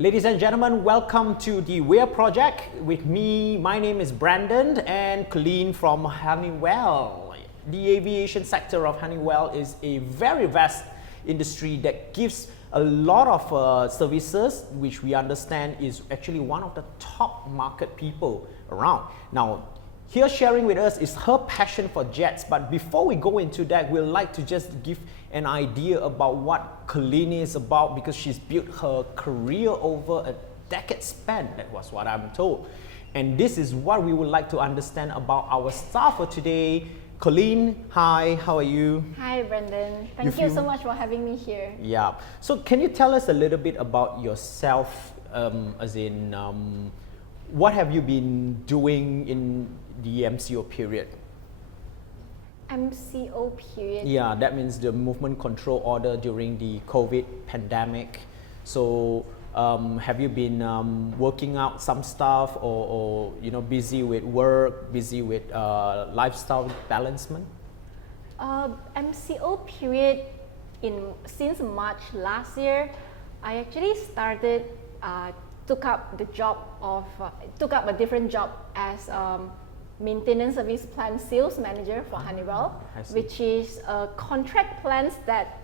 Ladies and gentlemen, welcome to the WEAR project. With me, my name is Brandon and Coleen from Honeywell. The aviation sector of Honeywell is a very vast industry that gives a lot of services, which we understand is actually one of the top market people around. Now, here sharing with us is her passion for jets, but before we go into that, we'd like to just give an idea about what Coleen is about, because she's built her career over a decade span. That was what I'm told. And this is what we would like to understand about our staff for today. Coleen, hi, how are you? Hi, Brendan. Thank you so much for having me here. Yeah. So can you tell us a little bit about yourself, what have you been doing in the MCO period? MCO period? Yeah, that means the movement control order during the COVID pandemic. So have you been working out some stuff or busy with work, busy with lifestyle balancement? MCO period since March last year, I actually took up a different job as Maintenance Service Plan Sales Manager for Honeywell, which is contract plans that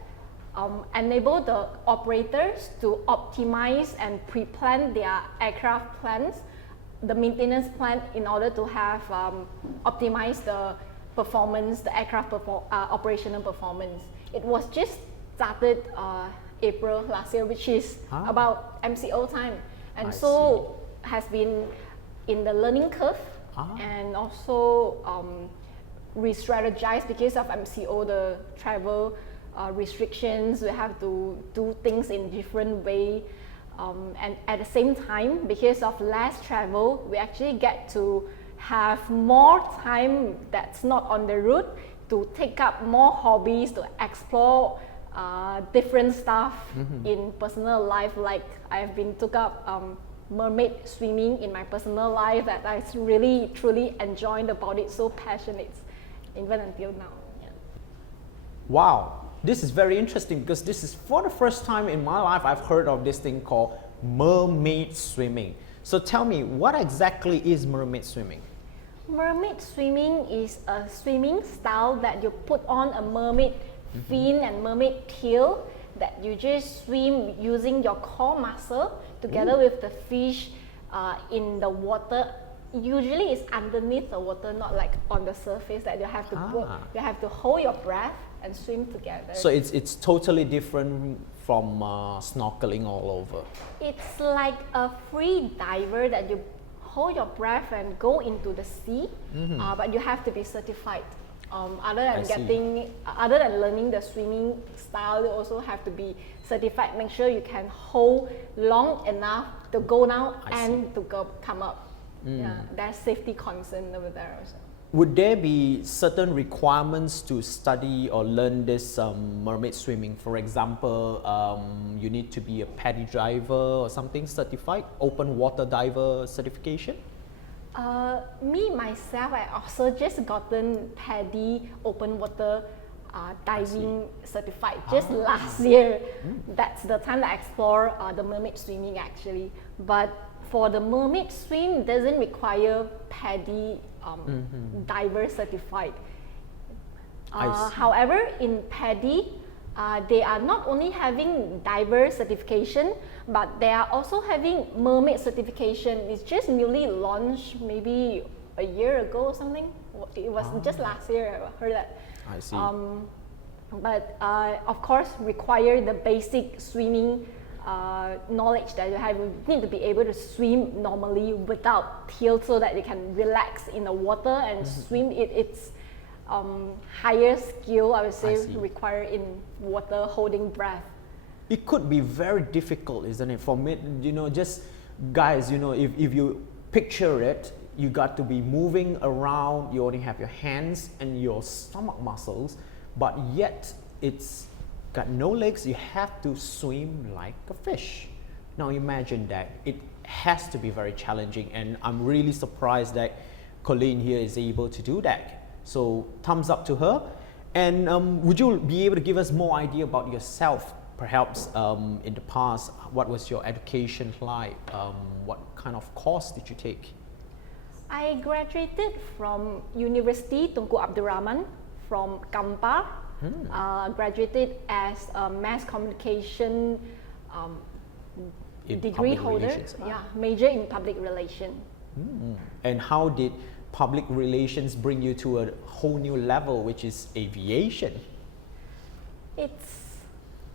enable the operators to optimize and pre-plan their aircraft plans, the maintenance plan, in order to have optimize the performance, the aircraft operational performance. It was just started April last year, which is about MCO time, and so has been in the learning curve. And also re-strategize because of MCO, the travel restrictions. We have to do things in different way, and at the same time, because of less travel, we actually get to have more time that's not on the route to take up more hobbies, to explore different stuff in personal life. Like I've been took up mermaid swimming in my personal life, that I really truly enjoyed about it, so passionate even until now. Yeah. Wow, this is very interesting, because this is for the first time in my life I've heard of this thing called mermaid swimming. So tell me, what exactly is mermaid swimming? Mermaid swimming is a swimming style that you put on a mermaid fin and mermaid tail, that you just swim using your core muscle together with the fish in the water. Usually it's underneath the water, not like on the surface, that you have to you have to hold your breath and swim together. So it's totally different from snorkeling all over. It's like a free diver that you hold your breath and go into the sea, but you have to be certified. Other than learning the swimming style, you also have to be certified. Make sure you can hold long enough to go down and to come up. Yeah, that's safety concern over there also. Would there be certain requirements to study or learn this mermaid swimming? For example, you need to be a PADI driver or something certified, open water diver certification? Me myself, I also just gotten PADI open water diving certified just last year. That's the time that I explore the mermaid swimming actually. But for the mermaid swim, doesn't require PADI diver certified. However, in PADI, they are not only having diver certification, but they are also having mermaid certification. It's just newly launched, maybe a year ago or something. It was just last year I heard that. I see. But of course, require the basic swimming knowledge that you have. You need to be able to swim normally without tilt, so that you can relax in the water and swim. It's higher skill, I would say, required in water, holding breath. It could be very difficult, isn't it? For me, just guys, if you picture it, you got to be moving around, you only have your hands and your stomach muscles, but yet it's got no legs, you have to swim like a fish. Now imagine that. It has to be very challenging, and I'm really surprised that Coleen here is able to do that. So thumbs up to her. And would you be able to give us more idea about yourself? perhaps in the past, what was your education like? What kind of course did you take? I graduated from University Tunku Abdul Rahman from Kampar. Graduated as a mass communication degree holder. Yeah, major in public relation. And how did public relations bring you to a whole new level, which is aviation? It's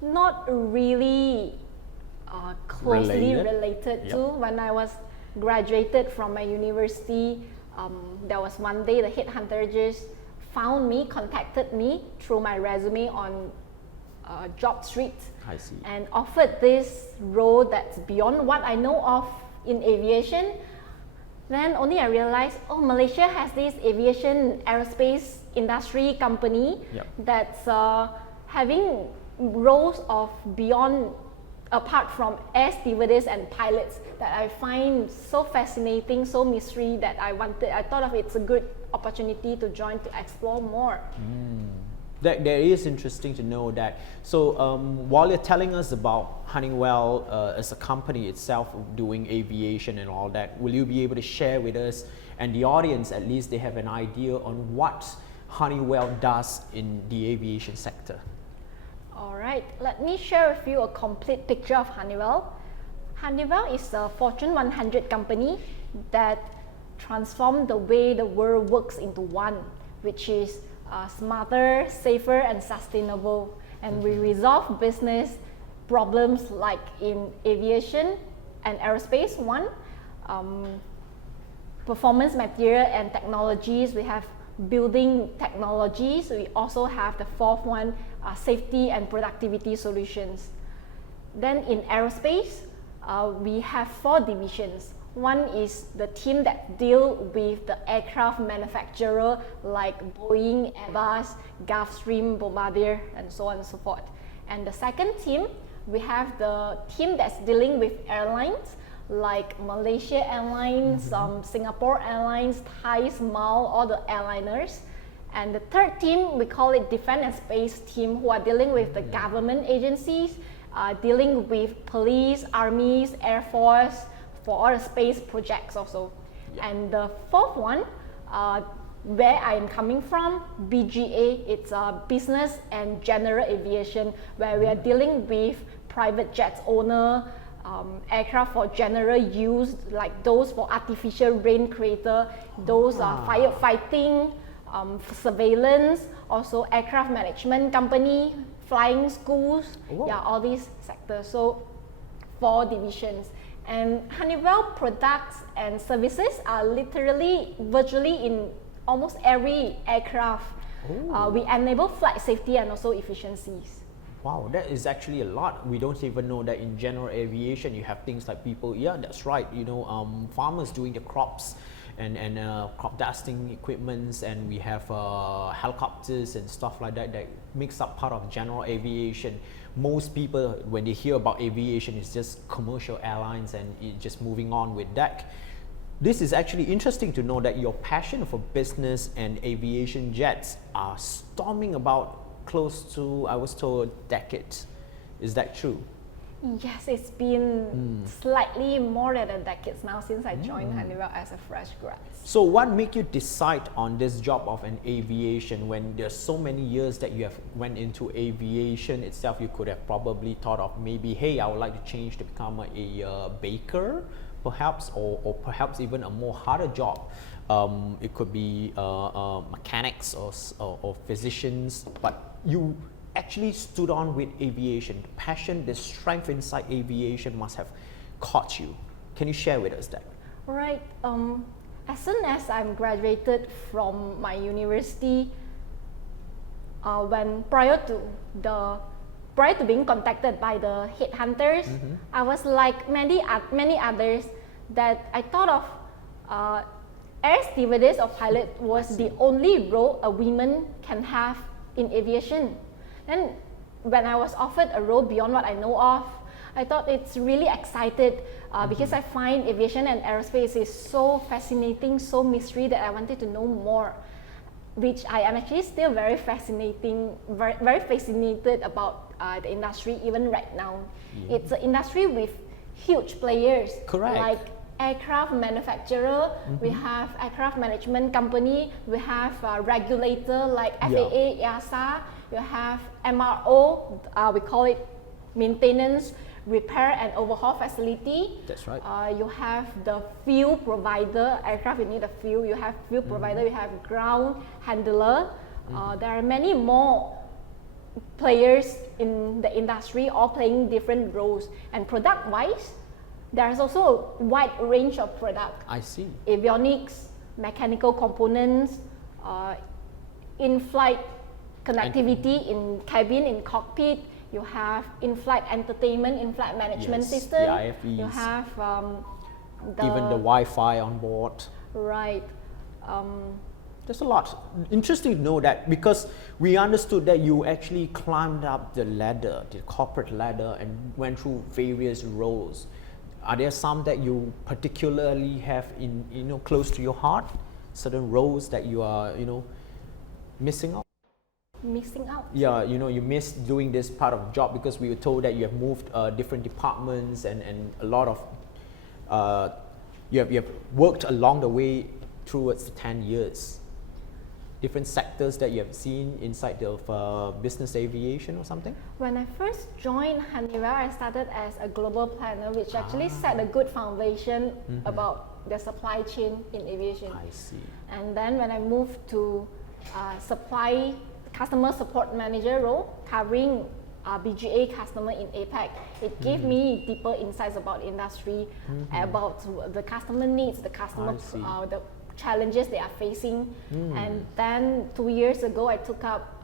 not really closely related to. When I was graduated from my university, there was one day the headhunter just found me, contacted me through my resume on Job Street. I see. And offered this role that's beyond what I know of in aviation. Then only I realized, oh, Malaysia has this aviation aerospace industry company that's having roles of beyond, apart from air stewardess and pilots, that I find so fascinating, so mystery, that I thought of it's a good opportunity to join to explore more. That is interesting to know that. So while you're telling us about Honeywell as a company itself doing aviation and all that, will you be able to share with us and the audience, at least they have an idea on what Honeywell does in the aviation sector? Alright, let me share with you a complete picture of Honeywell. Honeywell is a Fortune 100 company that transformed the way the world works into one, which is smarter, safer, and sustainable. And we resolve business problems like in aviation and aerospace, one, performance material and technologies. We have building technologies. We also have the fourth one, safety and productivity solutions. Then in aerospace, we have 4 divisions. One is the team that deal with the aircraft manufacturer like Boeing, Airbus, Gulfstream, Bombardier, and so on and so forth. And the second team, we have the team that's dealing with airlines like Malaysia Airlines, Singapore Airlines, Thai, Smile, all the airliners. And the third team, we call it Defense and Space team, who are dealing with the government agencies, dealing with police, armies, air force, for all the space projects also. And the fourth one, where I am coming from, BGA, it's Business and General Aviation, where we are dealing with private jets owner, aircraft for general use, like those for artificial rain creator, those firefighting, surveillance, also aircraft management company, flying schools, all these sectors. So 4 divisions. And Honeywell products and services are literally, virtually in almost every aircraft. We enable flight safety and also efficiencies. Wow, that is actually a lot. We don't even know that in general aviation you have things like people, that's right, farmers doing the crops and crop dusting equipments, and we have helicopters and stuff like that makes up part of general aviation. Most people, when they hear about aviation, it's just commercial airlines and just moving on with that. This is actually interesting to know that your passion for business and aviation jets are storming about close to, I was told, decades. Is that true? Yes, it's been slightly more than a decade now since I joined Honeywell as a fresh grad. So what made you decide on this job of an aviation when there's so many years that you have went into aviation itself? You could have probably thought of maybe, hey, I would like to change to become a baker, perhaps, or perhaps even a more harder job. It could be mechanics or physicians, but you actually stood on with aviation. The passion, the strength inside aviation must have caught you. Can you share with us that? Right. As soon as I'm graduated from my university, prior to being contacted by the headhunters, I was like many others that I thought of air stewardess or pilot was the only role a woman can have in aviation. And when I was offered a role beyond what I know of, I thought it's really excited because I find aviation and aerospace is so fascinating, so mystery that I wanted to know more. which I am actually still very fascinated about the industry even right now. Yeah. It's an industry with huge players. Correct. Like aircraft manufacturer, we have aircraft management company, we have regulator like FAA, EASA, you have MRO, we call it maintenance, repair and overhaul facility. That's right. You have the fuel provider, aircraft you need a fuel, you have fuel provider, you have ground handler. There are many more players in the industry all playing different roles, and product wise there's also a wide range of product. I see. Avionics, mechanical components, in-flight connectivity, in cabin, in cockpit. You have in-flight entertainment, in-flight management system. The IFEs. You have even the Wi-Fi on board. Right. There's a lot. Interesting to know that, because we understood that you actually climbed up the ladder, the corporate ladder, and went through various roles. Are there some that you particularly have in, close to your heart? Certain roles that you are, missing out? Missing out? Yeah, you miss doing this part of the job, because we were told that you have moved different departments and a lot of, you have worked along the way towards the 10 years. Different sectors that you have seen inside of business aviation or something? When I first joined Honeywell, I started as a global planner, which actually set a good foundation about the supply chain in aviation. I see. And then when I moved to customer support manager role, covering BGA customer in APAC, it gave me deeper insights about industry, about the customer needs, the customer, the challenges they are facing. And then 2 years ago, I took up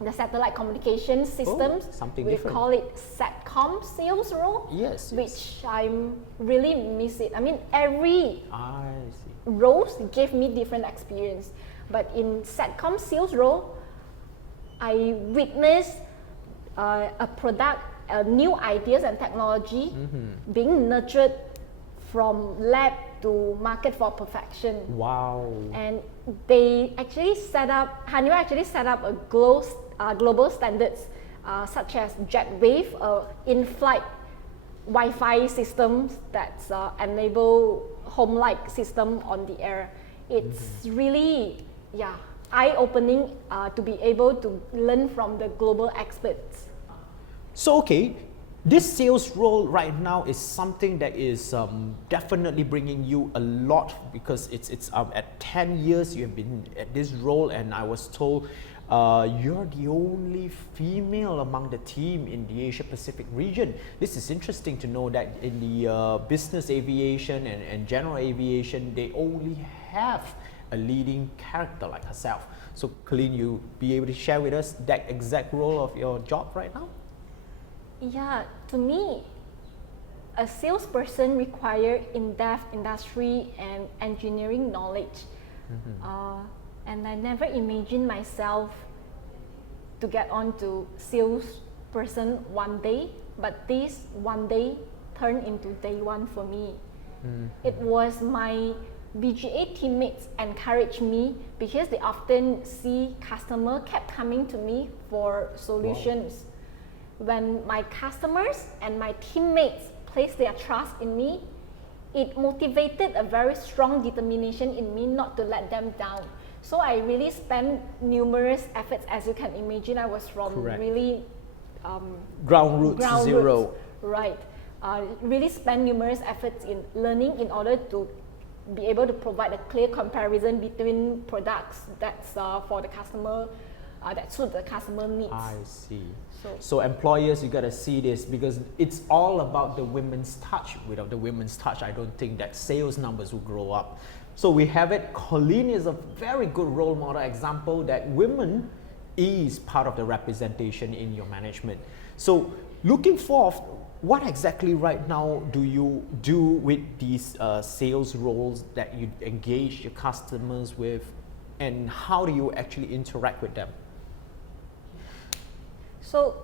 the satellite communication systems. Something we different. call it SATCOM sales role. Yes. Which I'm really miss it. I mean, every I see. roles gave me different experience, but in SATCOM sales role, I witnessed a product, new ideas and technology being nurtured from lab to market for perfection. Wow. And they actually Honeywell actually set up a global standards such as JetWave, in-flight Wi-Fi systems that enable home-like system on the air. It's really, eye-opening to be able to learn from the global experts. So, okay, this sales role right now is something that is definitely bringing you a lot, because it's at 10 years you have been at this role, and I was told you're the only female among the team in the Asia Pacific region. This is interesting to know that in the business aviation and general aviation, they only have a leading character like herself. So, Coleen, you be able to share with us that exact role of your job right now? Yeah, to me, a salesperson requires in-depth industry and engineering knowledge. And I never imagined myself to get on to salesperson one day, but this one day turned into day one for me. It was my BGA teammates encouraged me, because they often see customer kept coming to me for solutions. Wow. When my customers and my teammates placed their trust in me, it motivated a very strong determination in me not to let them down. So I really spent numerous efforts. As you can imagine, I was from really ground roots, zero. Right. Really spent numerous efforts in learning in order to be able to provide a clear comparison between products that's for the customer, that suit the customer needs. I see. So employers, you gotta see this, because it's all about the women's touch. Without the women's touch, I don't think that sales numbers will grow up. So we have it. Coleen is a very good role model example that women is part of the representation in your management. So looking forth, what exactly right now do you do with these sales roles that you engage your customers with, and how do you actually interact with them? So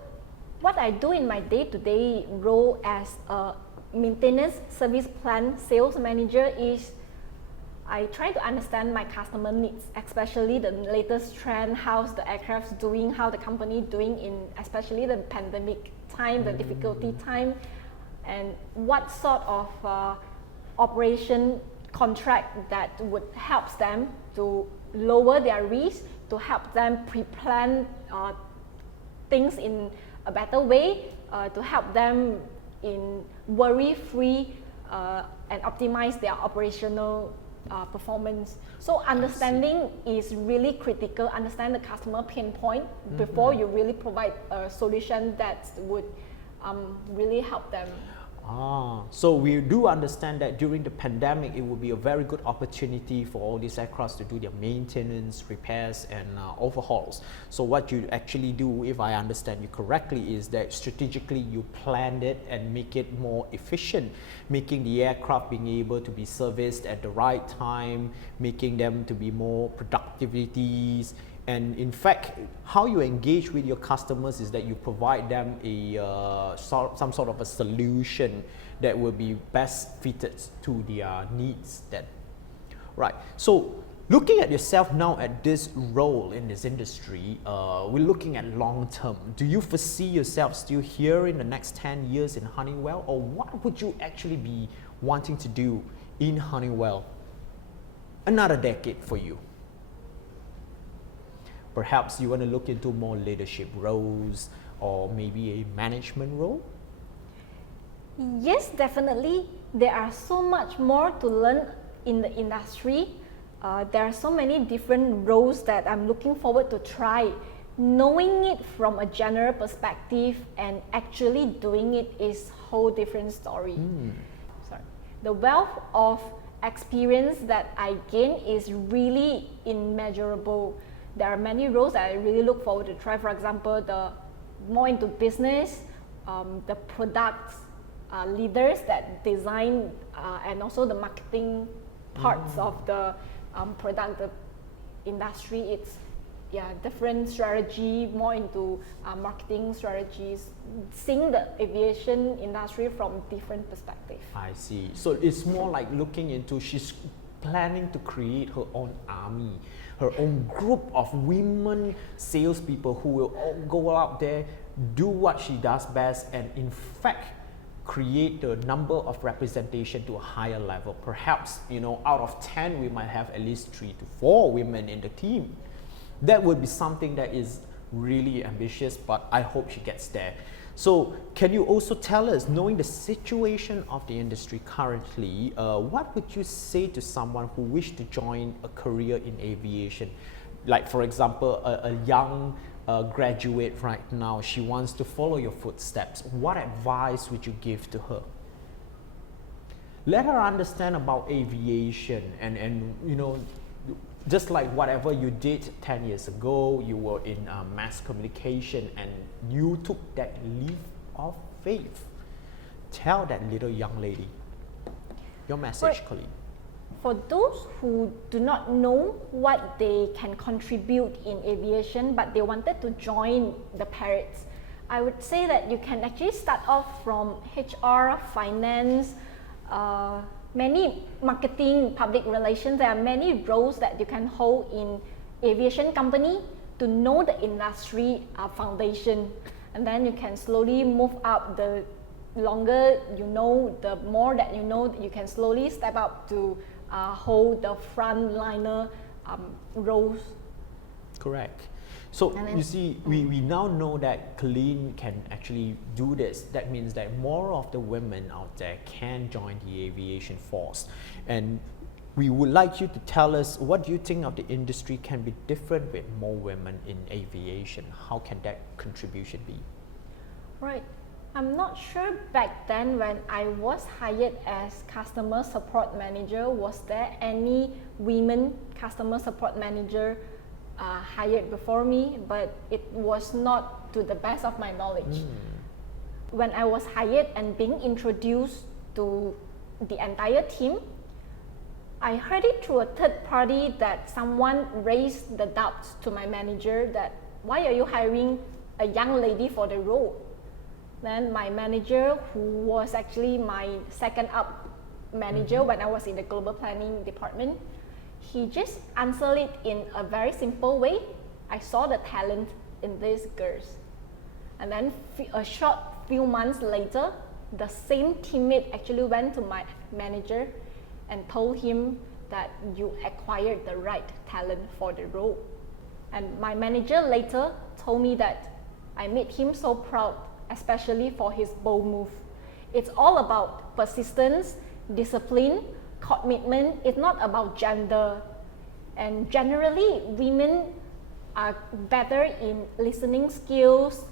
what I do in my day-to-day role as a maintenance service plan sales manager is I try to understand my customer needs, especially the latest trend, how's the aircraft doing, how the company doing in especially the pandemic time, the difficulty time, and what sort of operation contract that would help them to lower their risk, to help them pre-plan things in a better way, to help them in worry-free and optimize their operational performance. So understanding is really critical. Understand the customer pain point before you really provide a solution that would really help them. So we do understand that during the pandemic, it would be a very good opportunity for all these aircrafts to do their maintenance, repairs, and overhauls. So what you actually do, if I understand you correctly, is that strategically you planned it and make it more efficient, making the aircraft being able to be serviced at the right time, making them to be more productivities. And in fact, how you engage with your customers is that you provide them some sort of a solution that will be best fitted to their needs. Right. So looking at yourself now at this role in this industry, we're looking at long term. Do you foresee yourself still here in the next 10 years in Honeywell, or what would you actually be wanting to do in Honeywell another decade for you? Perhaps you want to look into more leadership roles or maybe a management role? Yes, definitely. There are so much more to learn in the industry. There are so many different roles that I'm looking forward to try. Knowing it from a general perspective and actually doing it is a whole different story. The wealth of experience that I gain is really immeasurable. There are many roles that I really look forward to try. For example, the more into business, the products, leaders that design and also the marketing parts of the product, the industry. It's different strategy, more into marketing strategies, seeing the aviation industry from different perspective. I see. So it's more like looking into, she's planning to create her own army, her own group of women salespeople who will all go out there, do what she does best, and in fact create the number of representation to a higher level. Perhaps, out of 10, we might have at least 3 to 4 women in the team. That would be something that is really ambitious, but I hope she gets there. So can you also tell us, knowing the situation of the industry currently, what would you say to someone who wishes to join a career in aviation? Like, for example, a young graduate right now, she wants to follow your footsteps. What advice would you give to her? Let her understand about aviation and just like whatever you did 10 years ago, you were in mass communication and you took that leap of faith. Tell that little young lady your message, Coleen. For those who do not know what they can contribute in aviation, but they wanted to join the parades, I would say that you can actually start off from HR, finance, many marketing, public relations. There are many roles that you can hold in aviation company to know the industry foundation, and then you can slowly move up. The longer you know, the more that you know, you can slowly step up to hold the frontliner roles. Correct. So you see, we now know that Coleen can actually do this. That means that more of the women out there can join the aviation force. And we would like you to tell us, what do you think of the industry can be different with more women in aviation? How can that contribution be? Right. I'm not sure back then when I was hired as customer support manager, was there any women customer support manager hired before me, but it was not to the best of my knowledge. When I was hired and being introduced to the entire team, I heard it through a third party that someone raised the doubts to my manager that, why are you hiring a young lady for the role? Then my manager, who was actually my second up manager when I was in the global planning department, he just answered it in a very simple way. I saw the talent in these girls. And then a short few months later, the same teammate actually went to my manager and told him that you acquired the right talent for the role. And my manager later told me that I made him so proud, especially for his bold move. It's all about persistence, discipline, commitment. It's not about gender. And generally, women are better in listening skills,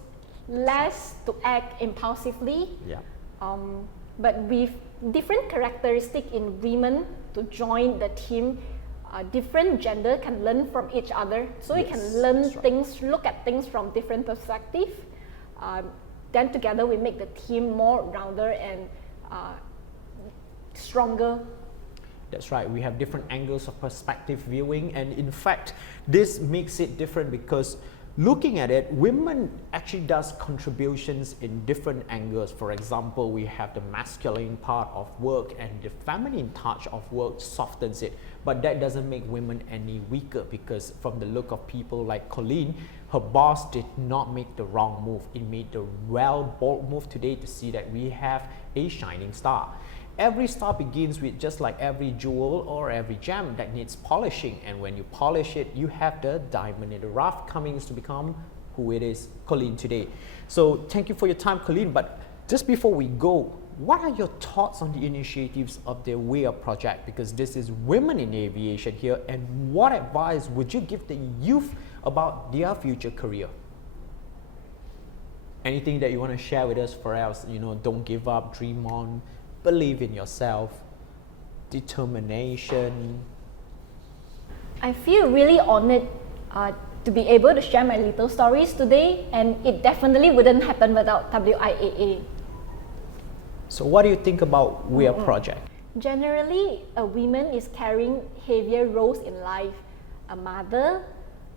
less to act impulsively. Yeah. But with different characteristics in women to join the team, different gender can learn from each other. So you can learn things, look at things from different perspectives. Then together we make the team more rounded and stronger. That's right, we have different angles of perspective viewing, and in fact, this makes it different because looking at it, women actually does contributions in different angles. For example, we have the masculine part of work and the feminine touch of work softens it. But that doesn't make women any weaker, because from the look of people like Coleen, her boss did not make the wrong move. It made the bold move today to see that we have a shining star. Every star begins with just like every jewel or every gem that needs polishing, and when you polish it, you have the diamond in the rough coming to become who it is, Coleen, today. So thank you for your time, Coleen, but just before we go, what are your thoughts on the initiatives of the WEA project? Because this is women in aviation here, and what advice would you give the youth about their future career? Anything that you want to share with us for us, don't give up, dream on, believe in yourself, determination. I feel really honored to be able to share my little stories today, and it definitely wouldn't happen without WIAA. So what do you think about WEA project? Generally, a woman is carrying heavier roles in life: a mother,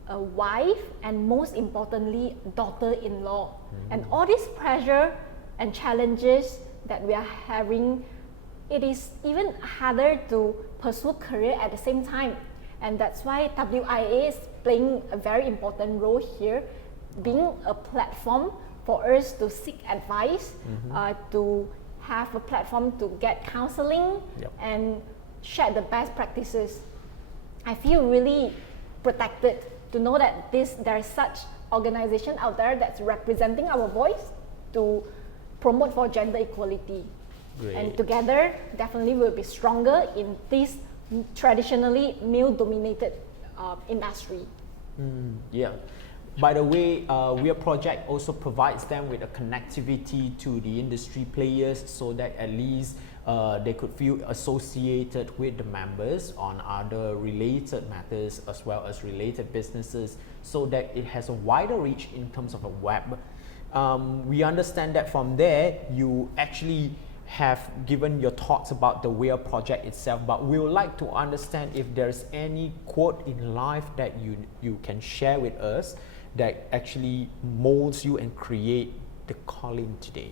a wife, and most importantly, daughter-in-law. And all this pressure and challenges that we are having, it is even harder to pursue career at the same time. And that's why WIA is playing a very important role here, being a platform for us to seek advice, to have a platform to get counseling, and share the best practices. I feel really protected to know that there is such organization out there that's representing our voice to promote for gender equality. Great. And together, definitely we'll be stronger in this traditionally male-dominated industry. Yeah. By the way, WEA project also provides them with a connectivity to the industry players, so that at least they could feel associated with the members on other related matters as well as related businesses, so that it has a wider reach in terms of a web. We understand that from there you actually have given your thoughts about the WEA project itself, but we would like to understand if there's any quote in life that you can share with us that actually molds you and create the Coleen today.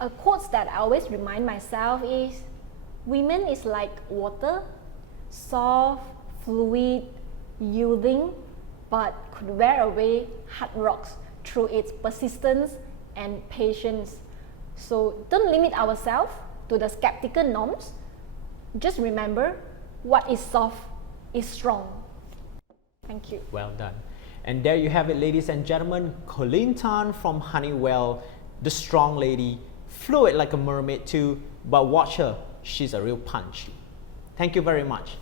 A quote that I always remind myself is, women is like water, soft, fluid, yielding, but could wear away hard rocks through its persistence and patience. So don't limit ourselves to the skeptical norms. Just remember, what is soft is strong. Thank you. Well done. And there you have it, ladies and gentlemen. Coleen Tan from Honeywell, the strong lady, fluid like a mermaid too, but watch her, she's a real punch. Thank you very much.